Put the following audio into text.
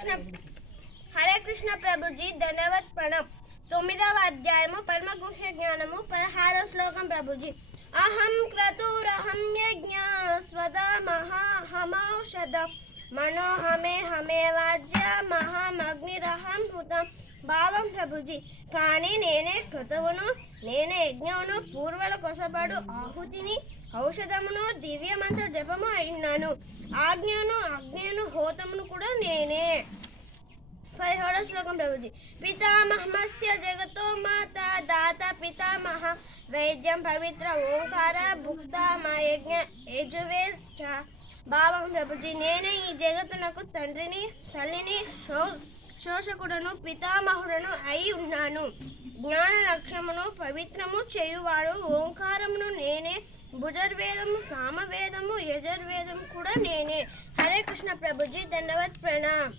హరే కృష్ణ ప్రభుజీ ధన్యవాద్ ప్రణం. 9వ అధ్యాయము పరమగుహ్య జ్ఞానము 16వ శ్లోకం ప్రభుజీ. అహం క్రతురహం యజ్ఞ స్వదమహమౌషధ మనోహమే హమే వాజ్య మహామగ్నిరహం హుతం. భావం ప్రభుజీ, కానీ నేనే క్రతువును, నేనే యజ్ఞమును, పూర్వల కొసబడు ఆహుతిని, ఔషధమును, దివ్యమంత్ర జపము అయినాను. అగ్నియును హోతమును కూడా నేనే. 17వ శ్లోకం ప్రభుజీ. పితామహమస్య జగతో మాత దాత పితామహ వైద్యం పవిత్ర ఓంకార భుక్తమయజ్ఞ యజువేశ్చ. భావం ప్రభుజీ, నేనే ఈ జగత్తునకు తండ్రిని, తల్లిని, శోషకుడను, పితామహుడను అయి ఉన్నాను. జ్ఞాన లక్ష్యమును పవిత్రము చేయువాడు ఓంకారమును నేనే. భుజర్వేదము, సామవేదము, యజుర్వేదము కూడా నేనే. హరే కృష్ణ ప్రభుజీ ధన్యవాద్ ప్రణామ్.